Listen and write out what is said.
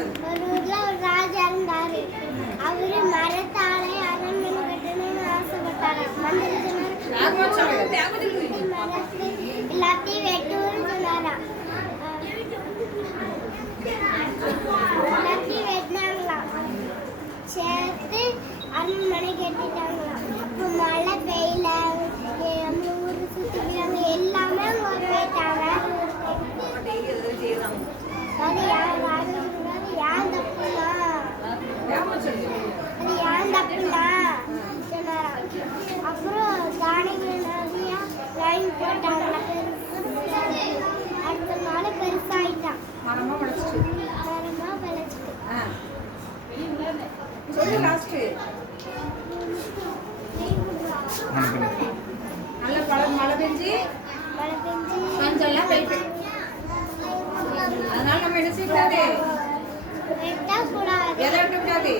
ஒரு ஊர்ல ஒரு ராஜா இருந்தாரு. அவரு மரத்தாலே அரண்மனை கட்டணும்னு ஆசைப்பட்டாராம். மந்திரி மரத்து எல்லாத்தையும் வெட்டுன்னு சொன்னாராம். எல்லாத்தையும் வெட்டினாங்களாம். சேர்த்து அரண்மனை கட்டிட்டாங்களாம். அப்போ மழை பெய்யல, நம்ம ஊர் சுற்றிக்கிறாங்க எல்லாமே ஒரு போயிட்டாங்க. அது ஏன் தப்புனா சொன்னாராம். அப்புறம் தானியங்கள் நிறைய லைன் போட்டாங்களா. அடுத்த நாள் பெருசாயிட்டான். மரமா விளைச்சிட்டு மழை பெஞ்சு பஞ்செல்லாம் போயிட்டு அதனால நம்ம என்ன செய்யக்கூடாது, எதை விட்டக்கூடாது.